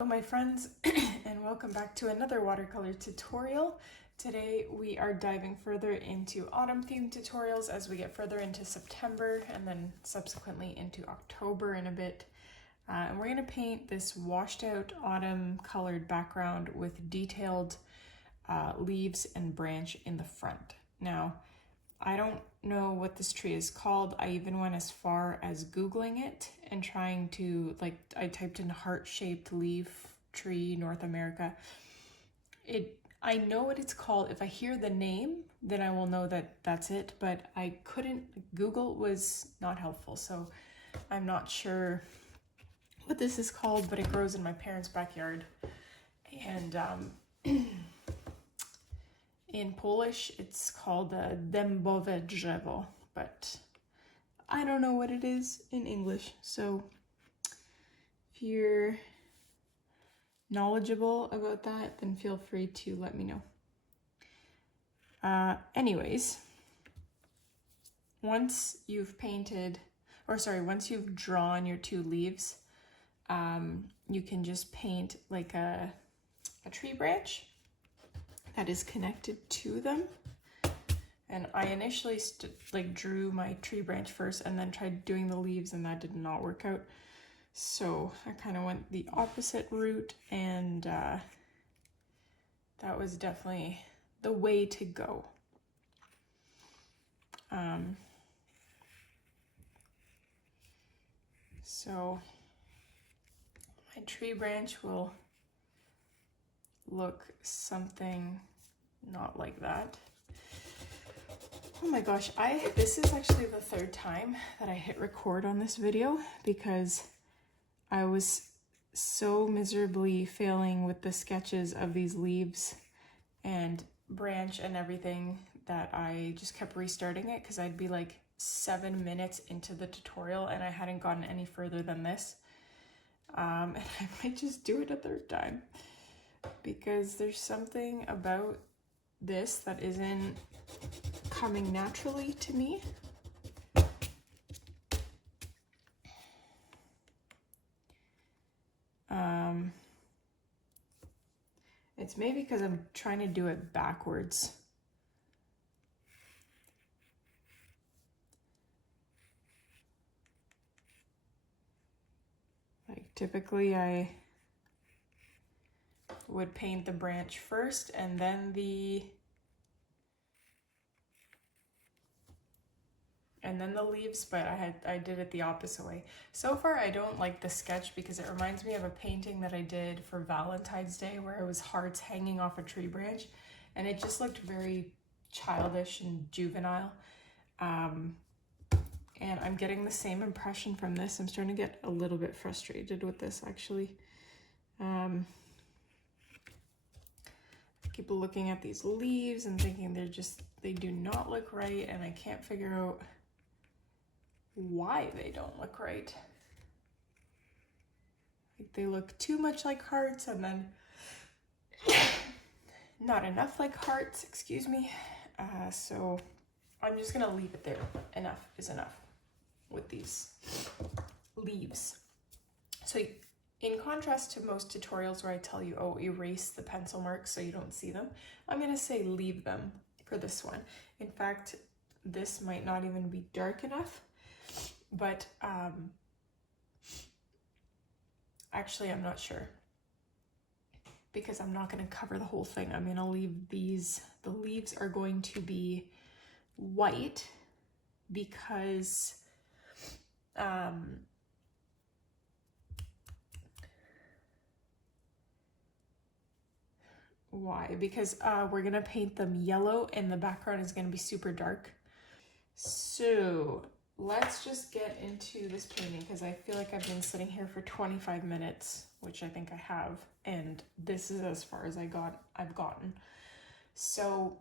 Hello my friends and welcome back to another watercolor tutorial. Today we are diving further into autumn themed tutorials as we get further into September and then subsequently into October in a bit. And we're going to paint this washed out autumn colored background with detailed leaves and branch in the front. Now, I don't know what this tree is called. I even went as far as Googling it and trying to, I typed in heart-shaped leaf tree, North America. I know what it's called. If I hear the name, then I will know that that's it, but I couldn't, Google was not helpful, so I'm not sure what this is called, but it grows in my parents' backyard. And in Polish, it's called dębowe drzewo, but I don't know what it is in English. So if you're knowledgeable about that, then feel free to let me know. Anyways, once you've drawn your two leaves, you can just paint like a tree branch that is connected to them. And I initially drew my tree branch first and then tried doing the leaves, and that did not work out. So I kind of went the opposite route, and that was definitely the way to go. So my tree branch will look something not like that. Oh my gosh, this is actually the third time that I hit record on this video because I was so miserably failing with the sketches of these leaves and branch and everything that I just kept restarting it because I'd be like 7 minutes into the tutorial and I hadn't gotten any further than this. And I might just do it a third time because there's something about this that isn't coming naturally to me. It's maybe because I'm trying to do it backwards. Like typically I would paint the branch first and then the leaves, but I did it the opposite way. So far I don't like the sketch because it reminds me of a painting that I did for Valentine's Day where it was hearts hanging off a tree branch and it just looked very childish and juvenile. And I'm getting the same impression from this. I'm starting to get a little bit frustrated with this actually. I keep looking at these leaves and thinking they do not look right, and I can't figure out why they don't look right. Like they look too much like hearts and then not enough like hearts, excuse me. So I'm just gonna leave it there. Enough is enough with these leaves. So in contrast to most tutorials where I tell you, oh, erase the pencil marks so you don't see them, I'm gonna say leave them for this one. In fact, this might not even be dark enough, but actually I'm not sure because I'm not going to cover the whole thing. I'm going to leave these, the leaves are going to be white because why? Because we're going to paint them yellow and the background is going to be super dark. So let's just get into this painting because I feel like I've been sitting here for 25 minutes, which I think I have, and this is as far as I've gotten. So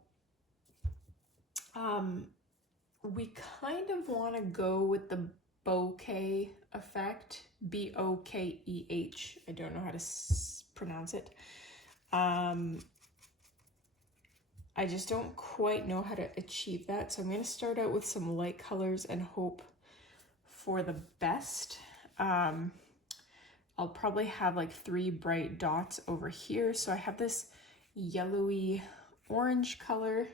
we kind of want to go with the bokeh effect, B-O-K-E-H. I don't know how to pronounce it. I just don't quite know how to achieve that. So I'm going to start out with some light colors and hope for the best. I'll probably have like 3 bright dots over here. So I have this yellowy orange color.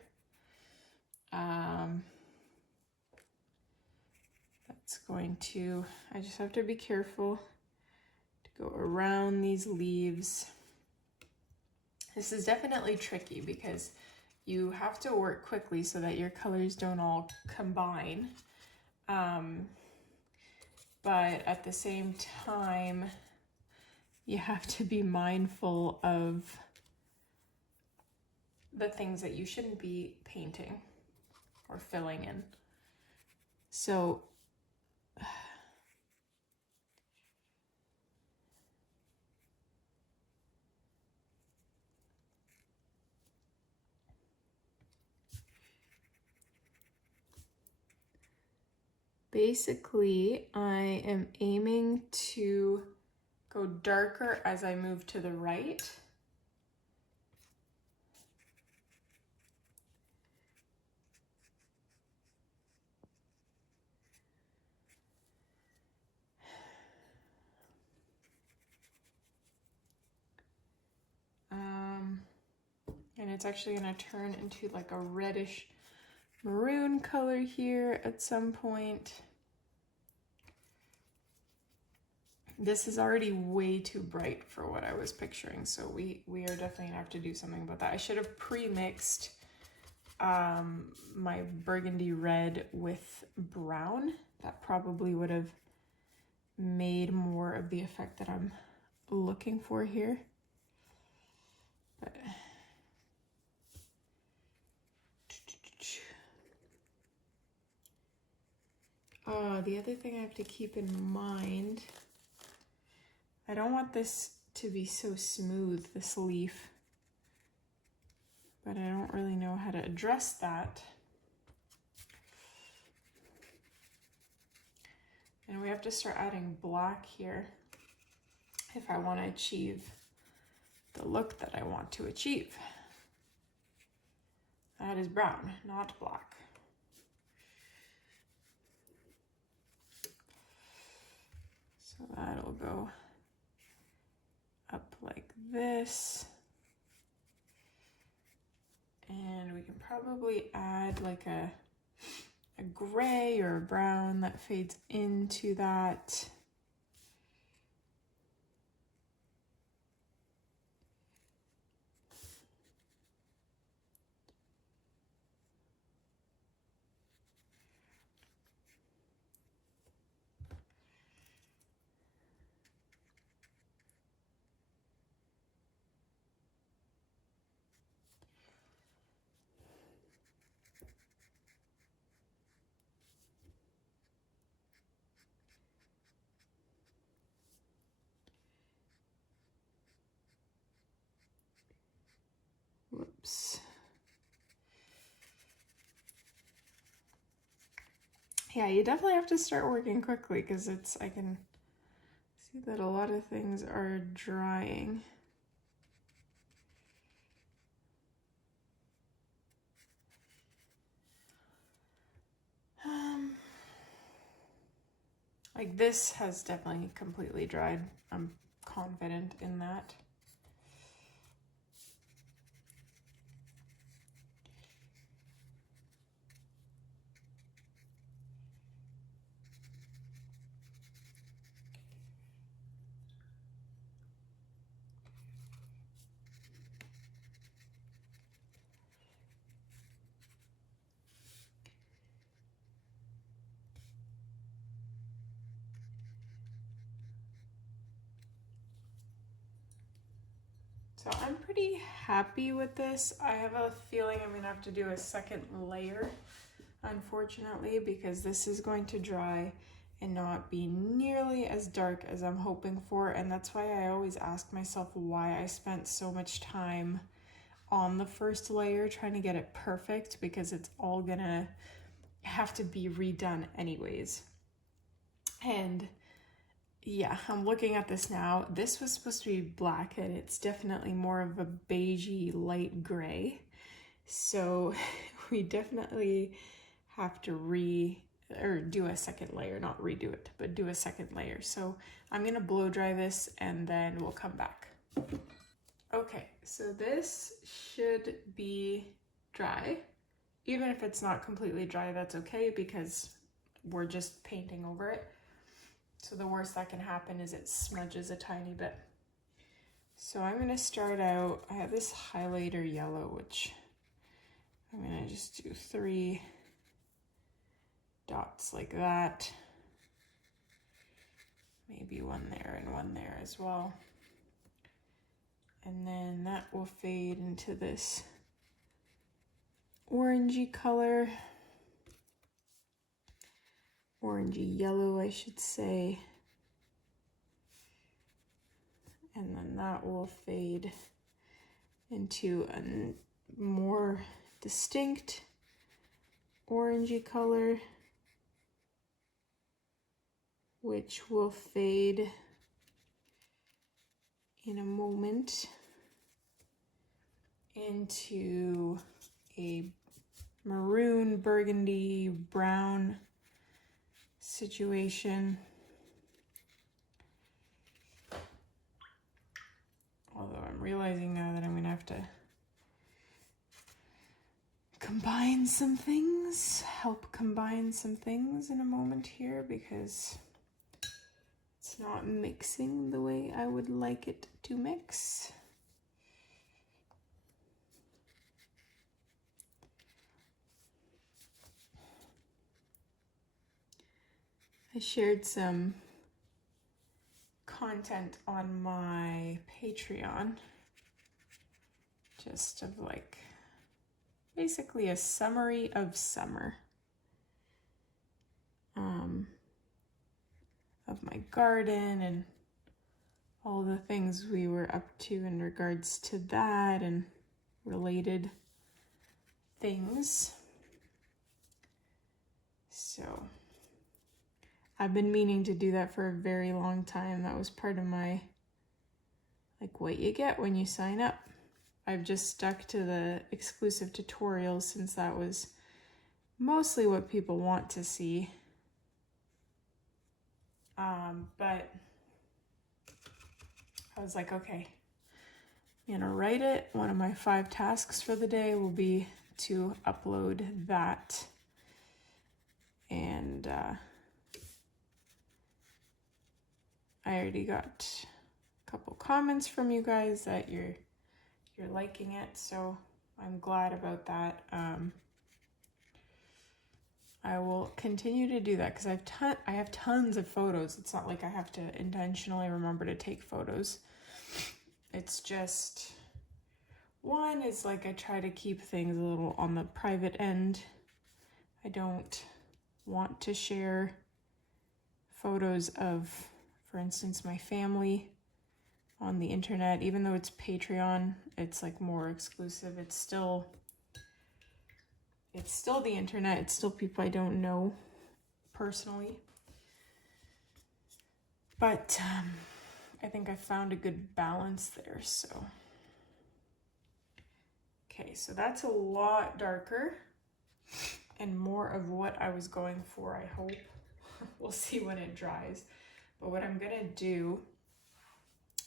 That's going to, I just have to be careful to go around these leaves. This is definitely tricky because you have to work quickly so that your colors don't all combine. But at the same time, you have to be mindful of the things that you shouldn't be painting or filling in. So basically, I am aiming to go darker as I move to the right. And it's actually going to turn into like a reddish maroon color here at some point. This is already way too bright for what I was picturing, so we are definitely gonna have to do something about that. I should have pre-mixed my burgundy red with brown. That probably would have made more of the effect that I'm looking for here. But the other thing I have to keep in mind, I don't want this to be so smooth, this leaf, but I don't really know how to address that. And we have to start adding black here if I want to achieve the look that I want to achieve. That is brown, not black. So that'll go up like this. And we can probably add like a gray or a brown that fades into that. Whoops. Yeah, you definitely have to start working quickly because I can see that a lot of things are drying. Like this has definitely completely dried. I'm confident in that. So I'm pretty happy with this. I have a feeling I'm gonna have to do a second layer, unfortunately, because this is going to dry and not be nearly as dark as I'm hoping for. And that's why I always ask myself why I spent so much time on the first layer trying to get it perfect, because it's all gonna have to be redone anyways. And yeah, I'm looking at this now. This was supposed to be black and it's definitely more of a beigey light gray. So we definitely have to or do a second layer, not redo it, but do a second layer. So I'm gonna blow dry this and then we'll come back. Okay, so this should be dry. Even if it's not completely dry, that's okay because we're just painting over it. So the worst that can happen is it smudges a tiny bit. So I'm gonna start out, I have this highlighter yellow, which I'm gonna just do 3 dots like that. Maybe one there and one there as well. And then that will fade into this orangey color. Orangey yellow, I should say. And then that will fade into a more distinct orangey color, which will fade in a moment into a maroon, burgundy, brown situation. Although I'm realizing now that I'm gonna have to combine some things, help combine some things in a moment here because it's not mixing the way I would like it to mix. I shared some content on my Patreon, just of like basically a summary of summer, of my garden and all the things we were up to in regards to that and related things. So I've been meaning to do that for a very long time. That was part of my, like, what you get when you sign up. I've just stuck to the exclusive tutorials since that was mostly what people want to see. But I was like, okay, I'm gonna write it. One of my 5 tasks for the day will be to upload that. And I already got a couple comments from you guys that you're liking it, so I'm glad about that. I will continue to do that because I have tons of photos. It's not like I have to intentionally remember to take photos. It's just, one is like I try to keep things a little on the private end. I don't want to share photos of, for instance, my family on the internet. Even though it's Patreon, it's like more exclusive. It's still the internet. It's still people I don't know personally. But I think I found a good balance there, so. Okay, so that's a lot darker and more of what I was going for, I hope. We'll see when it dries. But what I'm gonna do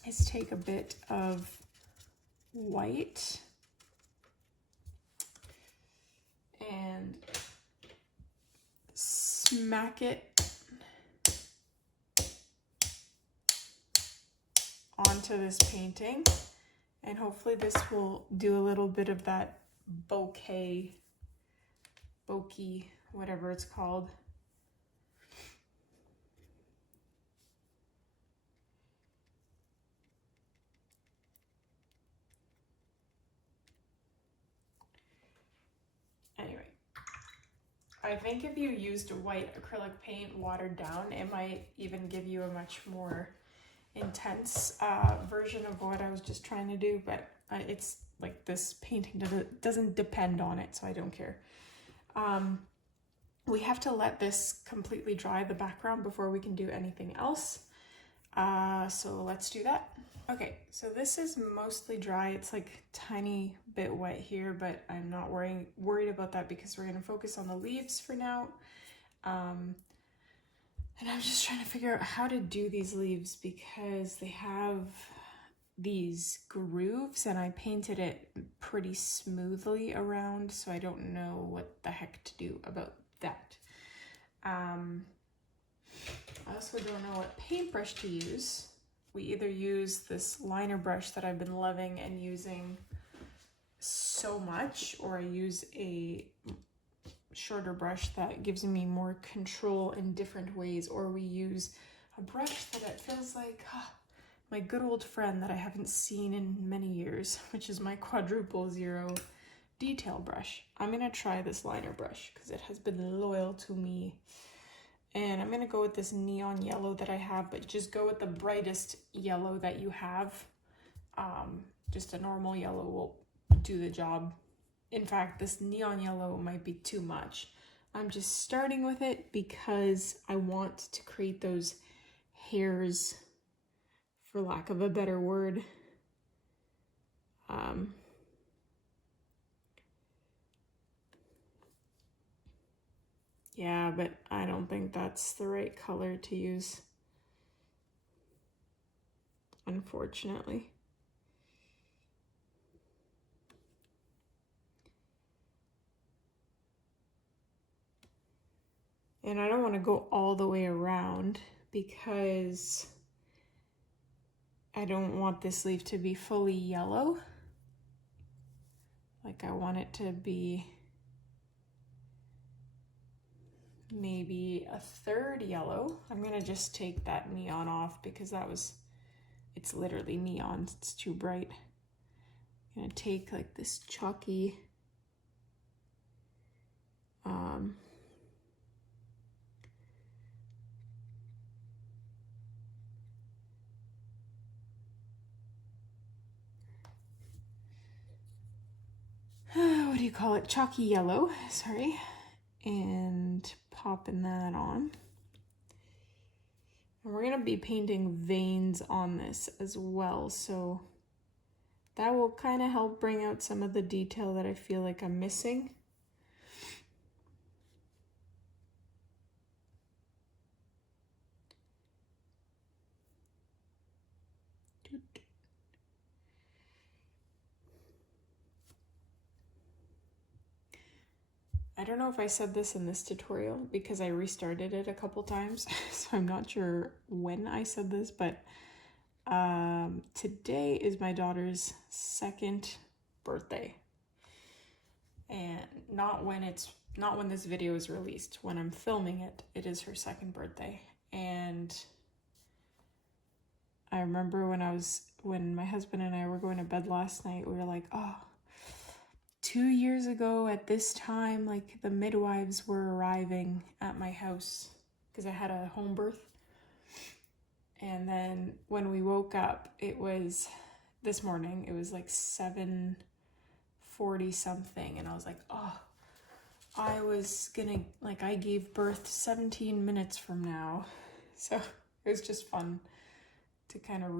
is take a bit of white and smack it onto this painting, and hopefully this will do a little bit of that bokeh, whatever it's called. Anyway, I think if you used white acrylic paint watered down, it might even give you a much more intense version of what I was just trying to do, but it's like this painting doesn't depend on it, so I don't care. We have to let this completely dry, the background, before we can do anything else. So let's do that. Okay, so this is mostly dry. It's like tiny bit wet here, but I'm not worried about that because we're gonna focus on the leaves for now. And I'm just trying to figure out how to do these leaves because they have these grooves and I painted it pretty smoothly around, so I don't know what the heck to do about that. I also don't know what paintbrush to use. We either use this liner brush that I've been loving and using so much, or I use a shorter brush that gives me more control in different ways, or we use a brush that it feels like my good old friend that I haven't seen in many years, which is my quadruple zero detail brush. I'm gonna try this liner brush because it has been loyal to me, and I'm gonna go with this neon yellow that I have, but just go with the brightest yellow that you have. Just a normal yellow will do the job. In fact, this neon yellow might be too much. I'm just starting with it because I want to create those hairs, for lack of a better word. Yeah, but I don't think that's the right color to use, unfortunately. And I don't want to go all the way around because I don't want this leaf to be fully yellow. Like, I want it to be maybe a third yellow. I'm gonna just take that neon off because it's literally neon, it's too bright. I'm gonna take like this chalky what do you call it? Chalky yellow, sorry. And popping that on. And we're gonna be painting veins on this as well, so that will kind of help bring out some of the detail that I feel like I'm missing. I don't know if I said this in this tutorial because I restarted it a couple times, so I'm not sure when I said this, but today is my daughter's 2nd birthday. And not when this video is released. When I'm filming it, it is her 2nd birthday. And I remember when my husband and I were going to bed last night, we were like, oh, 2 years ago at this time, like, the midwives were arriving at my house because I had a home birth. And then when we woke up, it was this morning, it was like 7:40 something, and I was like, oh, I gave birth 17 minutes from now. So it was just fun to kind of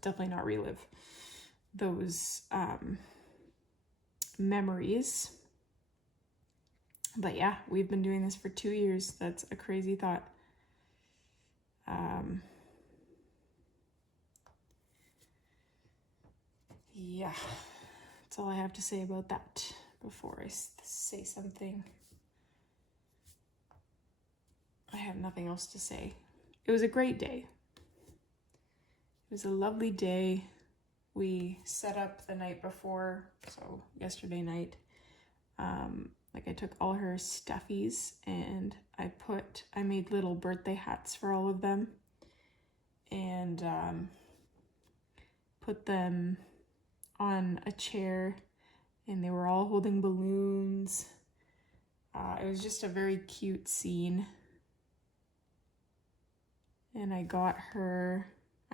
definitely not relive those memories. But yeah, we've been doing this for 2 years. That's a crazy thought. Yeah, that's all I have to say about that before I say something. I have nothing else to say. It was a great day. It was a lovely day. We set up the night before, so yesterday night. I took all her stuffies and I made little birthday hats for all of them and put them on a chair, and they were all holding balloons. It was just a very cute scene. And I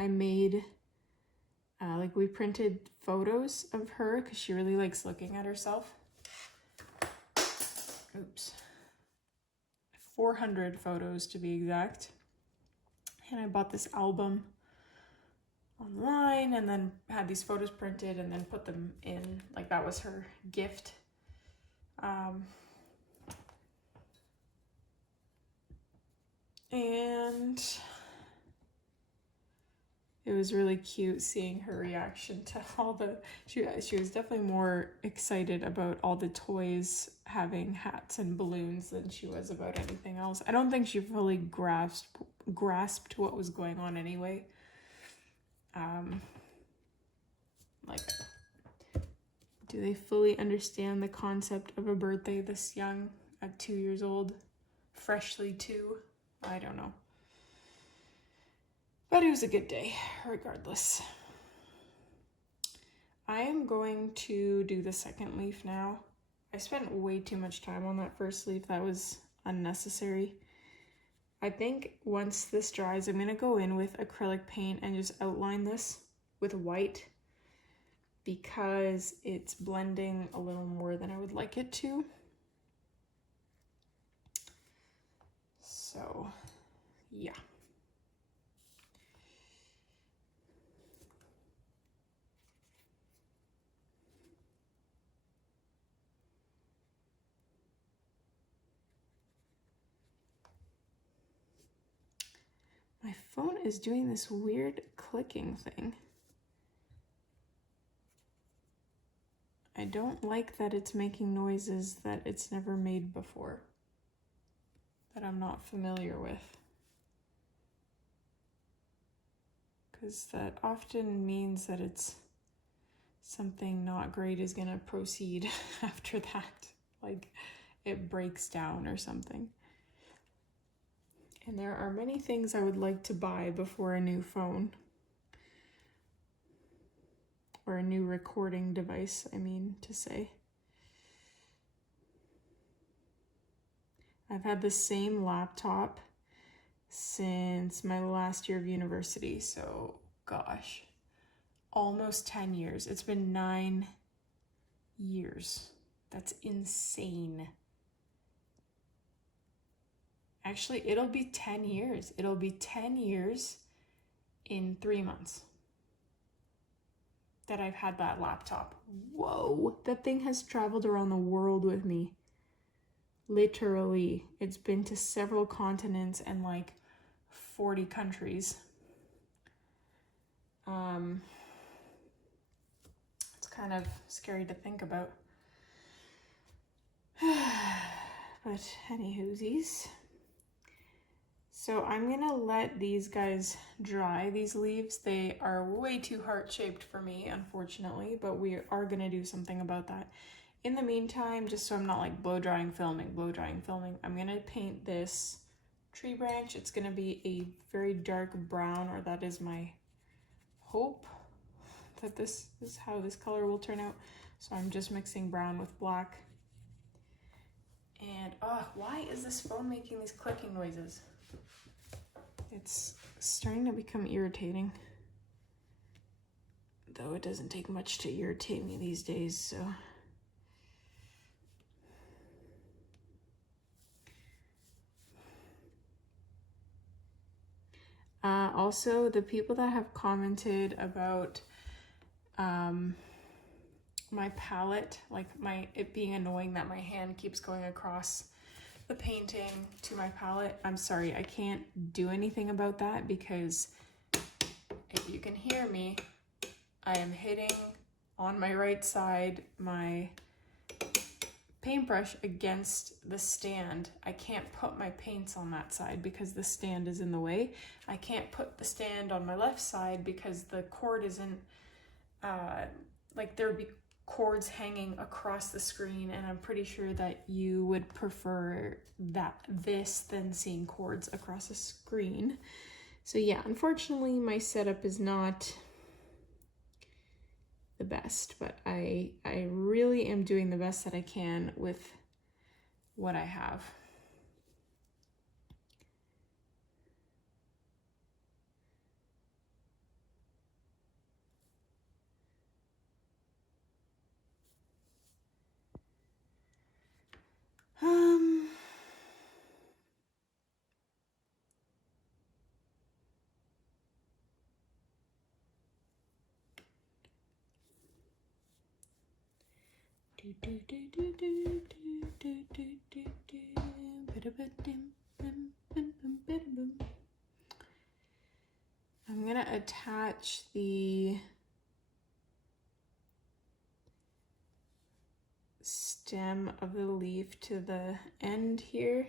made, we printed photos of her because she really likes looking at herself. Oops. 400 photos to be exact. And I bought this album online and then had these photos printed and then put them in, like that was her gift. And it was really cute seeing her reaction to all the, she was definitely more excited about all the toys having hats and balloons than she was about anything else. I don't think she fully grasped what was going on anyway. Like, do they fully understand the concept of a birthday this young at 2 years old? Freshly 2? I don't know. But it was a good day, regardless. I am going to do the second leaf now. I spent way too much time on that first leaf. That was unnecessary. I think once this dries, I'm going to go in with acrylic paint and just outline this with white because it's blending a little more than I would like it to. So, yeah. My phone is doing this weird clicking thing. I don't like that it's making noises that it's never made before, that I'm not familiar with. Because that often means that it's something not great is gonna proceed after that. Like it breaks down or something. And there are many things I would like to buy before a new phone. Or a new recording device, I mean to say. I've had the same laptop since my last year of university, so gosh, almost 10 years. It's been 9 years. That's insane. Actually, it'll be 10 years. It'll be 10 years in 3 months that I've had that laptop. Whoa, that thing has traveled around the world with me. Literally, it's been to several continents and like 40 countries. It's kind of scary to think about. But anywhoosies. So I'm gonna let these guys dry, these leaves. They are way too heart-shaped for me, unfortunately, but we are gonna do something about that. In the meantime, just so I'm not like blow drying, filming, I'm gonna paint this tree branch. It's gonna be a very dark brown, or that is my hope that this is how this color will turn out. So I'm just mixing brown with black. And why is this phone making these clicking noises? It's starting to become irritating. Though it doesn't take much to irritate me these days, so. Also, the people that have commented about my palette, like it being annoying that my hand keeps going across the painting to my palette. I'm sorry, I can't do anything about that because if you can hear me, I am hitting on my right side my paintbrush against the stand. I can't put my paints on that side because the stand is in the way. I can't put the stand on my left side because the cord isn't, like there would be cords hanging across the screen, and I'm pretty sure that you would prefer this than seeing cords across a screen. So yeah, unfortunately my setup is not the best, but I really am doing the best that I can with what I have. I'm gonna attach the stem of the leaf to the end here.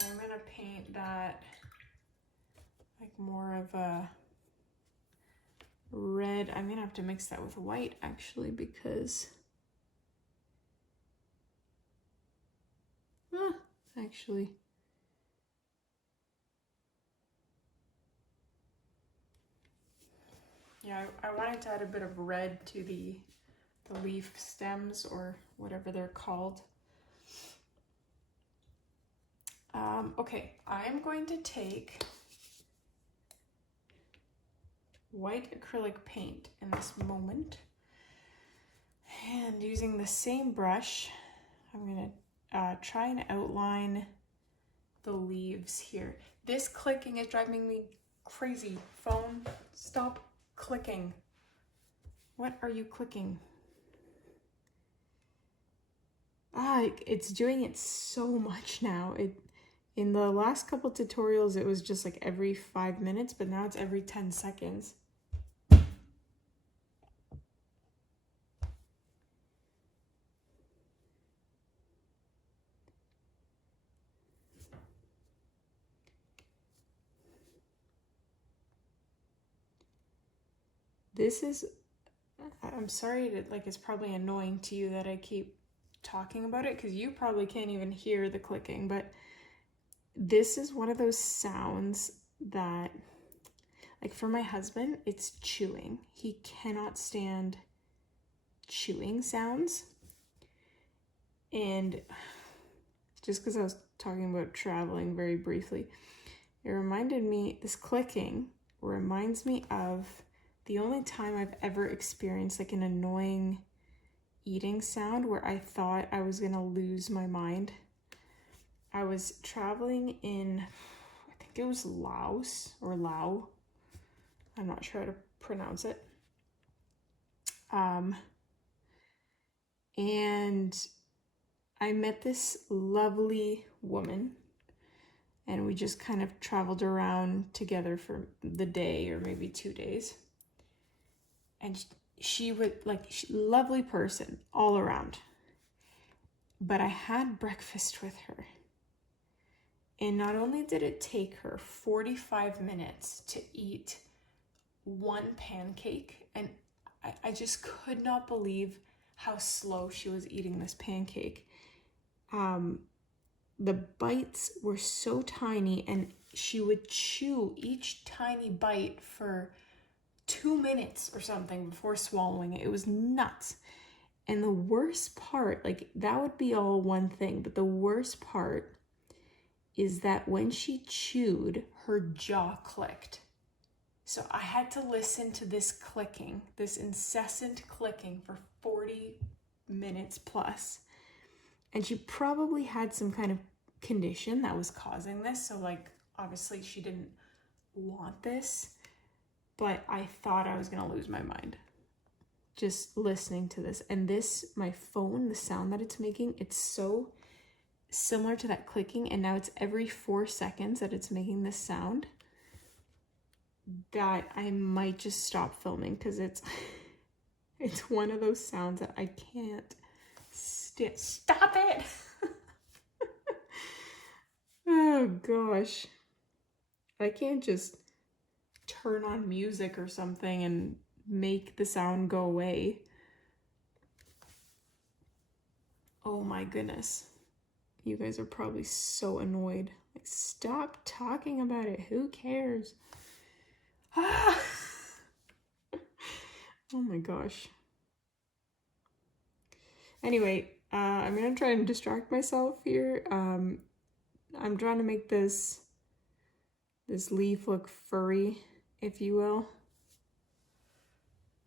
I'm gonna paint that like more of a red. I'm gonna have to mix that with white actually, because actually yeah, I wanted to add a bit of red to the leaf stems, or whatever they're called. Okay, I'm going to take white acrylic paint in this moment, and using the same brush, I'm gonna try and outline the leaves here. This clicking is driving me crazy. Phone, stop clicking. What are you clicking? It's doing it so much now. In the last couple tutorials, it was just like every 5 minutes, but now it's every 10 seconds. I'm sorry that like it's probably annoying to you that I keep talking about it, because you probably can't even hear the clicking, but this is one of those sounds that, like for my husband, it's chewing. He cannot stand chewing sounds. And just because I was talking about traveling very briefly, it reminded me, this clicking reminds me of the only time I've ever experienced like an annoying eating sound where I thought I was gonna lose my mind. I was traveling in, I think it was Laos or Lao. I'm not sure how to pronounce it. And I met this lovely woman, and we just kind of traveled around together for the day or maybe 2 days. And she would lovely person all around. But I had breakfast with her. And not only did it take her 45 minutes to eat one pancake, and I just could not believe how slow she was eating this pancake. The bites were so tiny, and she would chew each tiny bite for 2 minutes or something before swallowing it. It was nuts. And the worst part, like that would be all one thing, but the worst part is that when she chewed, her jaw clicked. So I had to listen to this clicking, this incessant clicking for 40 minutes plus. And she probably had some kind of condition that was causing this. So like, obviously she didn't want this, but I thought I was gonna lose my mind just listening to this. And this, my phone, the sound that it's making, it's so similar to that clicking, and now it's every 4 seconds that it's making this sound, that I might just stop filming, because it's one of those sounds that I can't stop it. Oh gosh, I can't just turn on music or something and make the sound go away. Oh my goodness. You guys are probably so annoyed. Like, stop talking about it. Who cares? Ah! Oh my gosh. Anyway, I'm gonna try and distract myself here. I'm trying to make this leaf look furry, if you will.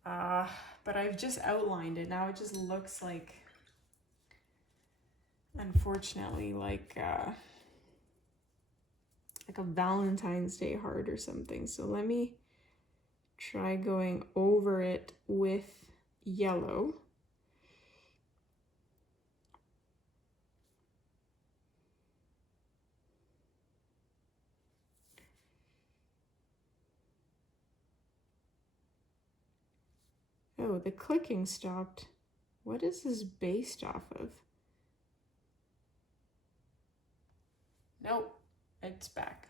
But I've just outlined it. Now it just looks like, unfortunately, like a Valentine's Day heart or something. So let me try going over it with yellow. Oh, the clicking stopped. What is this based off of? Nope, it's back.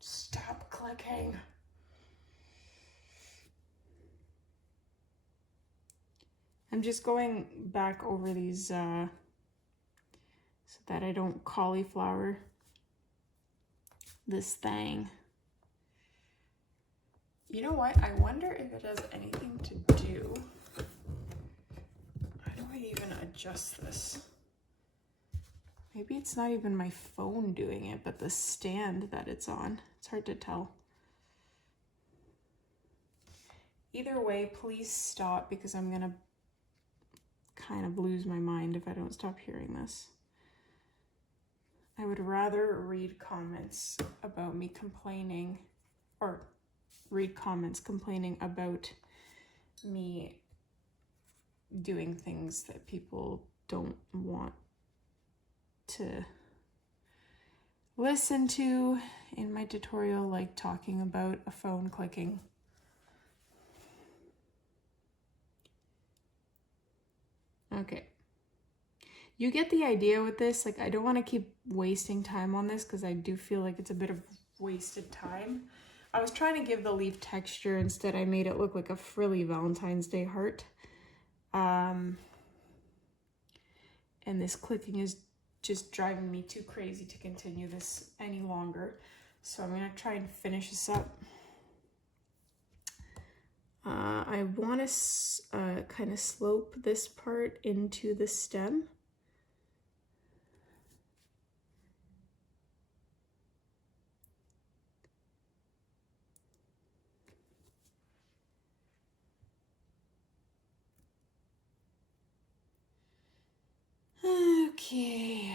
Stop clicking. I'm just going back over these so that I don't cauliflower this thing. You know what? I wonder if it has anything to do. How do I even adjust this? Maybe it's not even my phone doing it, but the stand that it's on. It's hard to tell. Either way, please stop because I'm gonna kind of lose my mind if I don't stop hearing this. I would rather read comments about me complaining, or read comments complaining about me doing things that people don't want to listen to in my tutorial, like talking about a phone clicking. Okay. You get the idea with this. Like, I don't want to keep wasting time on this because I do feel like it's a bit of wasted time. I was trying to give the leaf texture. Instead, I made it look like a frilly Valentine's Day heart. And this clicking is just driving me too crazy to continue this any longer. So I'm going to try and finish this up. I want to kind of slope this part into the stem. Okay.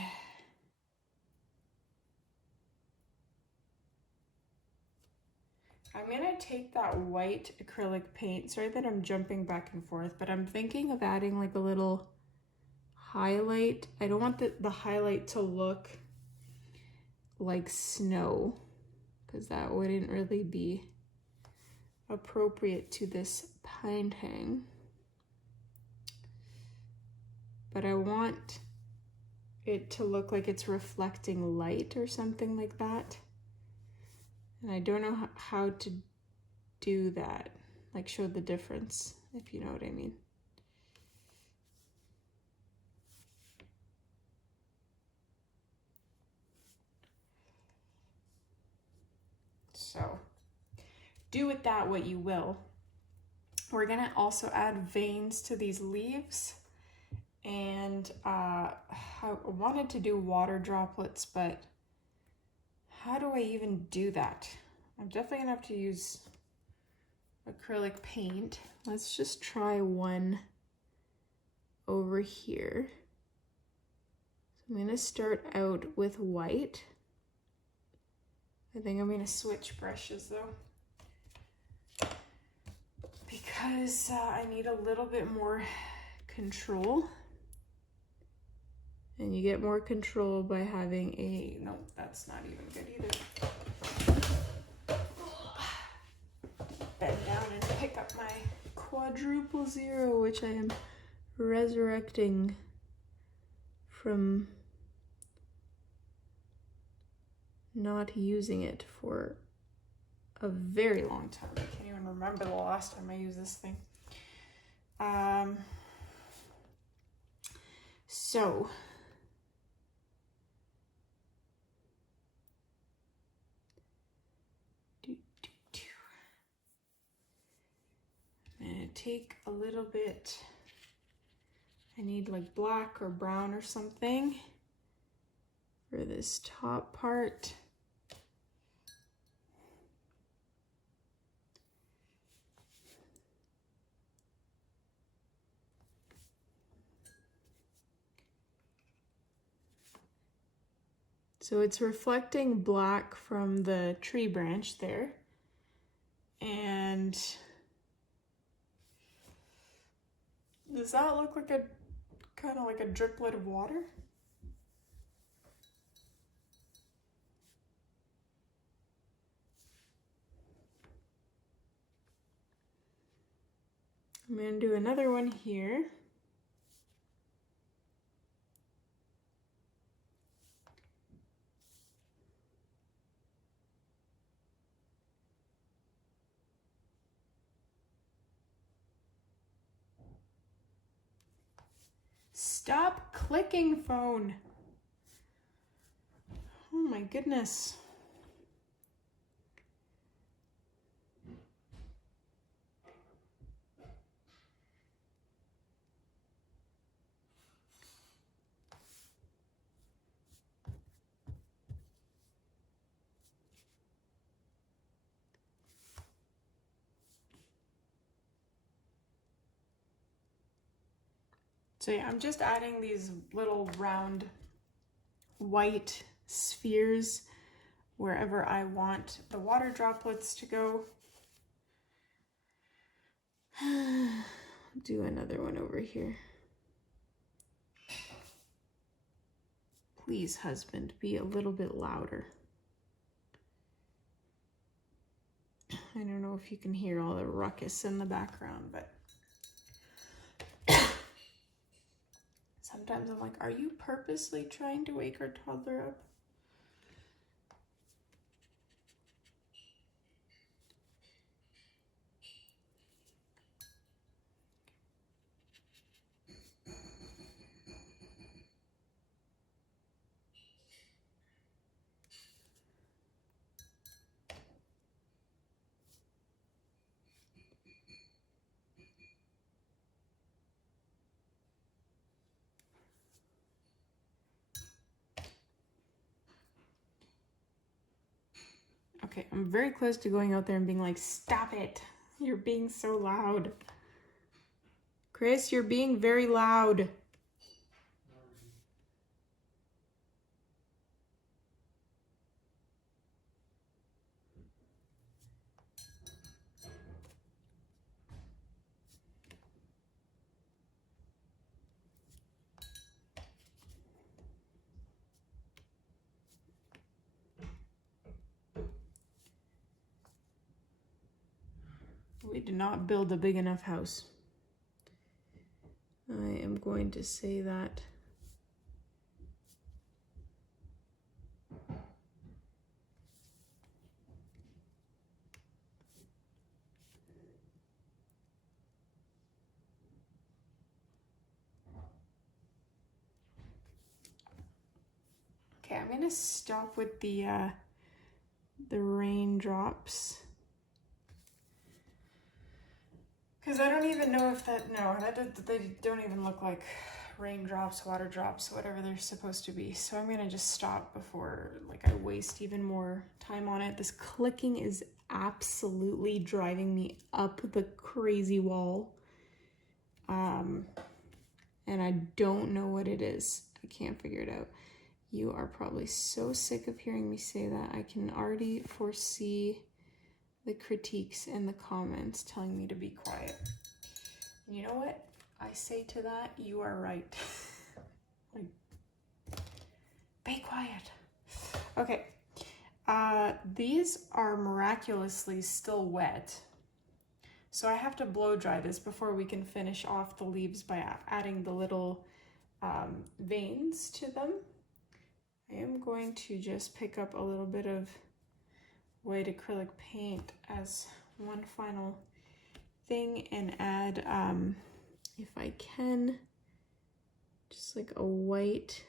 I'm gonna take that white acrylic paint. Sorry that I'm jumping back and forth, but I'm thinking of adding like a little highlight. I don't want the highlight to look like snow because that wouldn't really be appropriate to this painting. But I want it to look like it's reflecting light or something like that. And I don't know how to do that, like show the difference, if you know what I mean. So do with that what you will. We're gonna also add veins to these leaves. And I wanted to do water droplets, but how do I even do that? I'm definitely gonna have to use acrylic paint. Let's just try one over here. So I'm gonna start out with white. I think I'm gonna switch brushes though, because I need a little bit more control. And you get more control by having a, no, that's not even good either. Bend down and pick up my quadruple zero, which I am resurrecting from not using it for a very long time. I can't even remember the last time I used this thing. So I'm gonna take a little bit, I need like black or brown or something for this top part. So it's reflecting black from the tree branch there. And does that look like a kind of like a driplet of water? I'm going to do another one here. Stop clicking, phone. Oh my goodness. So yeah, I'm just adding these little round white spheres wherever I want the water droplets to go. Do another one over here. Please, husband, be a little bit louder. I don't know if you can hear all the ruckus in the background, but sometimes I'm like, are you purposely trying to wake our toddler up? Okay, I'm very close to going out there and being like, stop it. You're being so loud. Chris, you're being very loud. We did not build a big enough house. I am going to say that. Okay, I'm gonna stop with the raindrops. Because I don't even know if that, no, they don't even look like raindrops, water drops, whatever they're supposed to be. So I'm gonna just stop before like I waste even more time on it. This clicking is absolutely driving me up the crazy wall. And I don't know what it is. I can't figure it out. You are probably so sick of hearing me say that. I can already foresee the critiques in the comments telling me to be quiet. And you know what I say to that? You are right. Like, be quiet. Okay, these are miraculously still wet. So I have to blow dry this before we can finish off the leaves by adding the little veins to them. I am going to just pick up a little bit of white acrylic paint as one final thing and add, if I can, just like a white.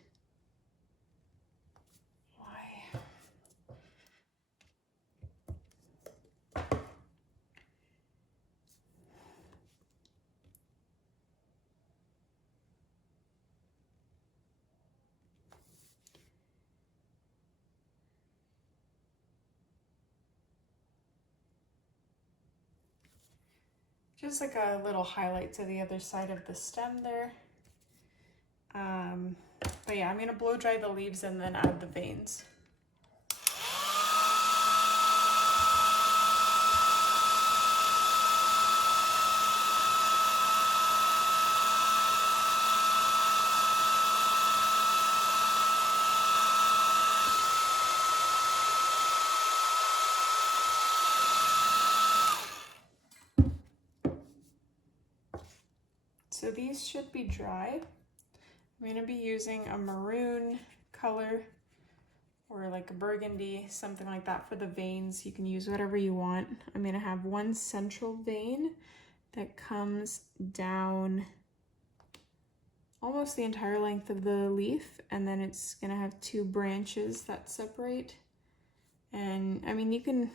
Just like a little highlight to the other side of the stem there. But yeah, I'm gonna blow dry the leaves and then add the veins. So these should be dry. I'm going to be using a maroon color or like a burgundy, something like that for the veins. You can use whatever you want. I'm going to have one central vein that comes down almost the entire length of the leaf, and then it's going to have two branches that separate. And I mean, you can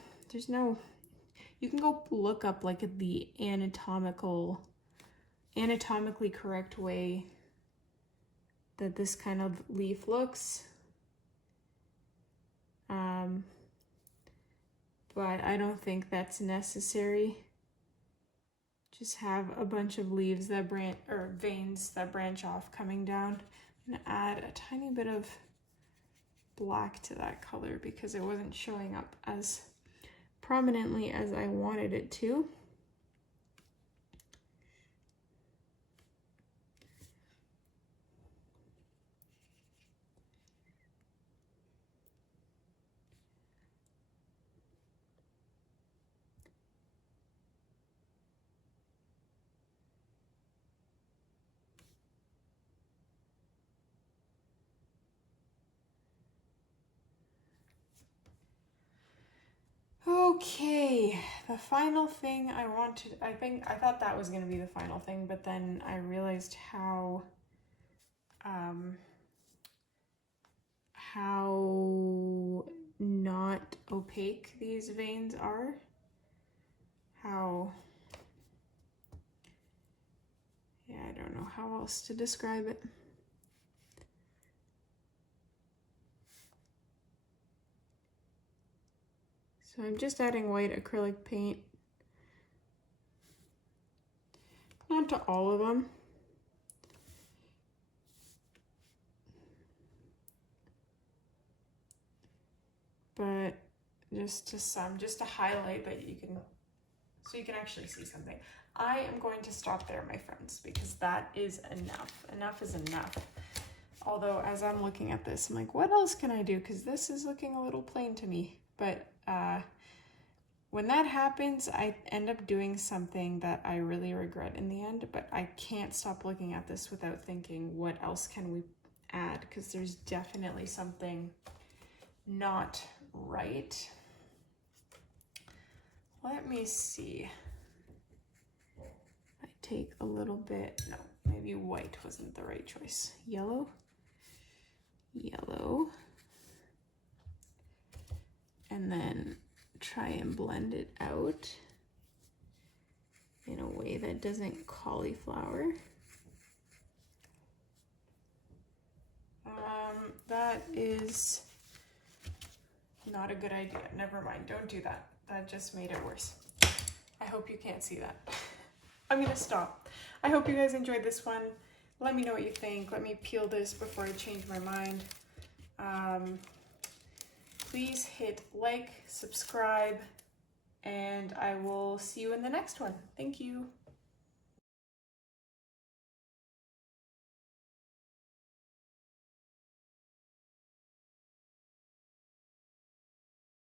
go look up like the anatomically correct way that this kind of leaf looks. But I don't think that's necessary. Just have a bunch of leaves that veins that branch off coming down. I'm gonna add a tiny bit of black to that color because it wasn't showing up as prominently as I wanted it to. Okay, the final thing I wanted, I thought that was going to be the final thing, but then I realized how not opaque these veins are. Yeah, I don't know how else to describe it. So I'm just adding white acrylic paint. Not to all of them. But just to some, just to highlight that so you can actually see something. I am going to stop there, my friends, because that is enough. Enough is enough. Although as I'm looking at this, I'm like, what else can I do? Because this is looking a little plain to me. But when that happens, I end up doing something that I really regret in the end, but I can't stop looking at this without thinking, what else can we add? Because there's definitely something not right. Let me see. I take a little bit, no, maybe white wasn't the right choice. Yellow. And then try and blend it out in a way that doesn't cauliflower. That is not a good idea. Never mind, don't do that. That just made it worse. I hope you can't see that. I'm gonna stop. I hope you guys enjoyed this one. Let me know what you think. Let me peel this before I change my mind. Please hit like, subscribe, and I will see you in the next one. Thank you.